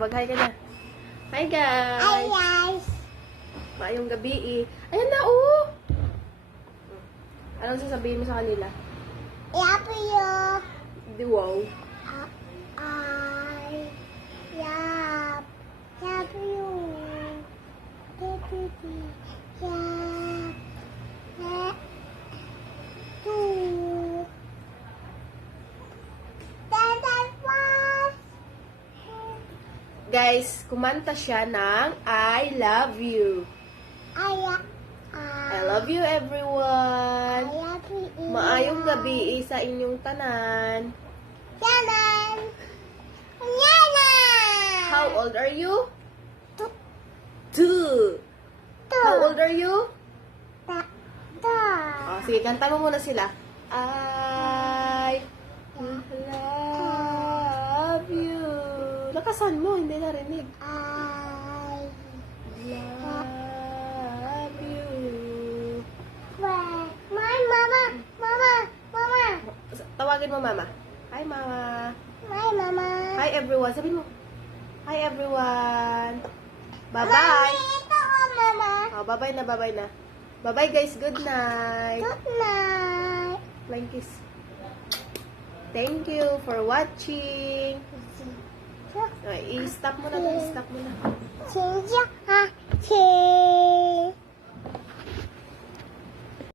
Mag-hi ka na. Hi, guys. Hi, guys. Maayong gabi, Ayan na, oh! Anong sasabihin mo sa kanila? Love you. Wow. I love you. Guys, kumanta siya ng I love you. I love you, everyone. Maayong gabi sa inyong tanan. Yaman. Yaman. How old are you? Two. 2. How old are you? Ta. Oh, sige, kanta mo muna sila. I love you. Lakasan mo, hindi narinig. I Love you. Mama. Tawagin mo, mama. Hi, mama. My mama. Hi, everyone. Sabihin mo. Hi, everyone. Bye-bye. Ito mama. Oh, bye-bye na, bye-bye na. Bye-bye, guys. Good night. Good night. Flying kiss. Thank you for watching. I-stop mo na. I-stop mo na. Change.